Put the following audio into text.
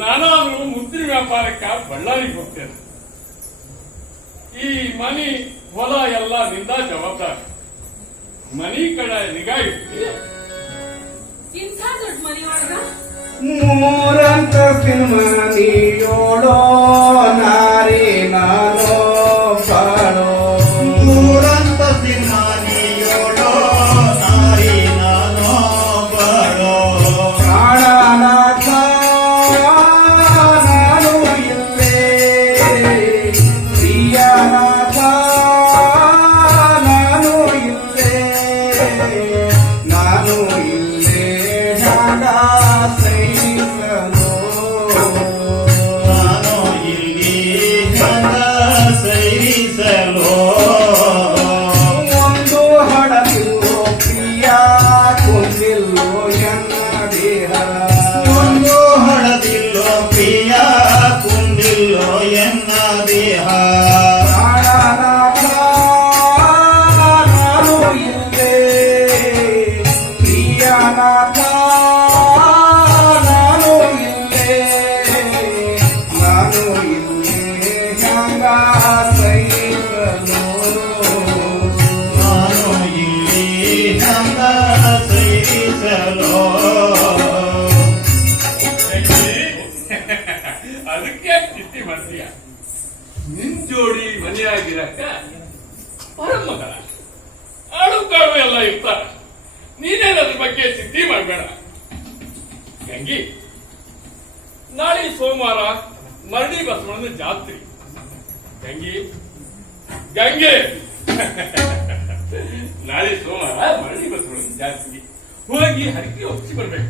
ನಾನಾದ್ರೂ ಮುದ್ರಿ ವ್ಯಾಪಾರಕ್ಕೆ ಬಳ್ಳಾರಿಗೆ ಹೋಗ್ತೇನೆ. ಈ ಮನಿ ಹೊಲ ಎಲ್ಲ ನಿಂದ ಜವಾಬ್ದಾರಿ. ಮನಿ ಕಡೆ ನಿಗಾ ಇಟ್ಟು ಇಂಥ ದೊಡ್ಡ ಮನೆಯೊಳಗ ಮೂರಂತ ಸಿನಿಮಾನಿಯೋಳೋ ನಾರಿ ನಾನೋ ಬಾಳೋ ಮೂರಂತ ಸಿನಿಮಾನಿಯೋಳೋ ನಾರಿ ನಾನೋ ಬಾಳೋ ಪ್ರಾಣನಾಥ ನಾನು ಇಲ್ಲೇ ಪ್ರಿಯನಾಥ ನಾನು ಇಲ್ಲೇ ನಾನು ಇಲ್ಲೇ ಜಾಗ ಸೈನಿಕನು ನಾನು ಇಲ್ಲಿ ಜನ ಸೈರಿಸಲೋ ಒಂದು ಹಡಗಿಲ್ಲೋ ಪ್ರಿಯ ಕೊಂದಿಲ್ಲೋ ಎನ್ನ ದೇಹ ಒಂದು ಹಳದಿಲ್ಲೋ ಪ್ರಿಯ ಕುಂದಿಲ್ಲೋ ಎನ್ನ ದೇಹ ಪ್ರಾಣನಾಥ ನಾನು ಇಲ್ಲೇ ಪ್ರಿಯನಾಥ ನಾನು ಇಲ್ಲೇ ನಾನು ಇಲ್ಲೇ ಹಂಗ ಸೈನಿಕನು ನಾನು ಇಲ್ಲಿ ಜನ ಸೈರಿಸಲೋ ಅದಕ್ಕೆ ಚಿತ್ತಿ ಮಾಡ್ತೀಯ. ನಿನ್ ಜೋಡಿ ಮನೆಯಾಗಿರಕ್ಕ ಪರಮಗರ ಆಡು ಕಾಡು ಎಲ್ಲ ಇರ್ತಾರ. ನೀನೇನ ಅದ್ರ ಬಗ್ಗೆ ಚಿಂತೆ ಮಾಡಬೇಡ. ಗಂಗಿ, ನಾಳೆ ಸೋಮವಾರ ಮರಡಿ ಬಸವಣ್ಣನ ಜಾತ್ರೆ. ಗಂಗಿ ಗಂಗೆ ನಾಳೆ ಸೋಮವಾರ ಮರಡಿ ಬಸವಣ್ಣನ ಜಾತ್ರೆ ಹೋಗಿ ಹರಕೆ ಒಪ್ಪಿಸಿ ಬರ್ಬೇಕು.